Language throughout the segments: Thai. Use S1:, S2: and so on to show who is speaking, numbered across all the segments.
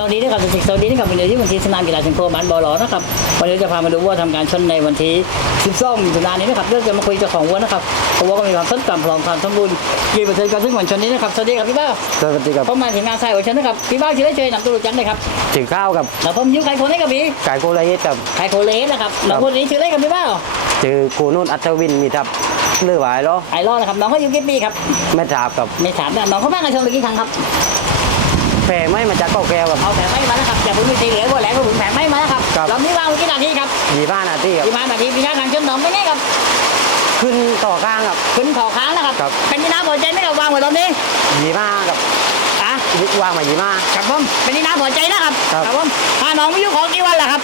S1: สวัสดีนะครับสวัสดีนะครับวันนี้ที่วันที่สนามกีฬาสิงคโปร์บ้านบอลอนะครับวันนี้จะพามาดูวัวทำการชนในวันที่12มิถุนายนนี้นะครับเรื่องจะมาคุยกับของวัวนะครับเพราะวัวก็มีความสดความพร้อมความสมบูรณ์กี่เปอร์เซ็นต์การซึ่งวันชนนี้นะครับสวัสดีครับพี่บ้าว
S2: สวัสดีครับ
S1: ผมมาถึงงานสายวันชนนะครับพี่บ้าวชื่อได้เชยนำตัวรู้จักเลยครับ
S2: ถึงข้าวกับ
S1: แล้วผมยิ้มใครคนให้กับพี่
S2: ไก่โกละเอียดกับ
S1: ใครโคเลสนะครับแล้วคนนี้ชื่ออะไรกับพี่บ้าว
S2: จือกูนุ่นอัศวินมีทับเลือหวายล้อ
S1: ไอรอนนะครับน้องเขาอยู่กี่ปีครับ
S2: ไม่ทราบกับ
S1: ไม่ถามนะน้องเขาบ้างกันชมไปกี่ครั้งครับ
S2: แพรไม่มาจากเก้าแก้วกับ
S1: เอาแผลไม่มาแล้วครับอย่าเพิ่งมีตีเหลือวัวแหลกก็ถึงแผลไม่มาแล้วครับ
S2: ครับ
S1: เรานี้ว่างกี่นาทีครับ
S2: ยี่บ้านาที่กับ
S1: กี่มานาทีพี่ชาทางชนน้องไม่แน่ครับ
S2: ขึ้นต่อข้างกับ
S1: ขึ้นขอค้างนะครับ
S2: ครับ
S1: เป็นที่น่าพอใจไหมครับวางไว้ตรงนี้
S2: ยี่บ้ากับ
S1: อะ
S2: ยึดวางมายี่บ้า
S1: ครับผมเป็นที่น่าพอใจนะครับ
S2: ครับ
S1: ผมพาน้องมาอยู่ของกี่วันล่ะครับ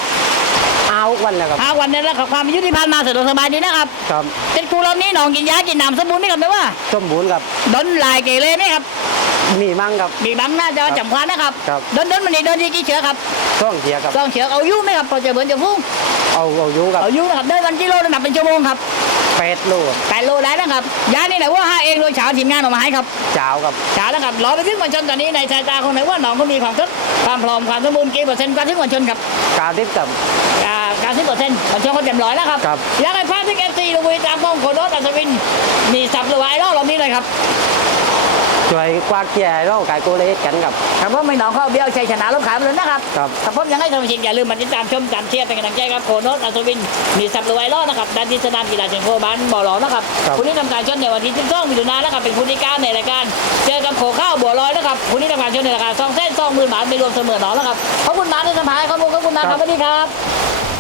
S2: เอาวันแล้วกับ
S1: ห้าวันนี้แล้วครับความยุติธรรมมาสะดวกสบายดีนะครับ
S2: ครับ
S1: เป็นครูรอบนี้น้องกินยากินน้ำสมบูรณ์ไหมครับเนี่ยว่า
S2: สมบูรณ์กับ
S1: ดนลายเกเรไหมครับ
S2: มีมั่งกับ
S1: มีบังหน้าจะจำควันนะครับ
S2: ครับ
S1: ดนดนมันนี่ดนที่กี่เชือกครับ
S2: ช่องเทียกับ
S1: ต้องเชือกเอาอยู่ไหมครับพอจะเหมือนจะฟุ้ง
S2: เอาเอาอยู่กับ
S1: เอาอยู่นะครับเดินวันกิโลน้ำหนักเป็นชั่วโมงครับ
S2: แปดโล
S1: แปดโลได้นะครับยานี่ไหนว่าห้าเองโดยเช้าทีมงานออกมาให้ครับ
S2: เจ้ากับ
S1: เช้าแล้วครับรอไปถึงวันชนตอนนี้ในสายตาของไหนว่าน้องก็มีความสดความพร้อมความสมบูรณ์กี่เปอร์เซ็นต์กว่าถึงวันชนครับ
S2: กาดิบกับ
S1: การสิบเปอร์เซ็นต์วันชนเขาเต็มร้อยแล้วครับ
S2: ครับ
S1: อยากให้พาถึงเอฟซีลุยตามกล้องโคโดสอัศวิน มีสับหรือไวรัลรอบนี้เลยครับ
S2: ช่วยกวาดแก่เราไก่โกละเอียดกันกับ
S1: ครับผมไม่น้องเข้าเบี้ยวชัยชนะลบขายไปเลยนะครับ
S2: ครับ
S1: ครับผมยังให้ท่านผู้ชมอย่าลืมมาติดตามชมตามเชียร์เป็นกำลังใจครับโคโนสอัศวิน มีสับหรือไวรัลนะครับด้านที่สนามกีฬาเชียงโคบ้านบ่อหลอนะครับ
S2: ครับ
S1: คุณนี้ทำการชนในวันที่12มิถุนายนนะครับเป็นคู่ที่เก้าในรายการเจอกับโขข้าวบัวลอยนะครับคุณนี้ทำการชนในราคา2เส้น2หมื่นบาทไม่รวมเสมอหนอแล้วครับขอบคุณมากที่สัมภาษณ์ข้อมูลขอบคุณมากครับสวัสดีครับ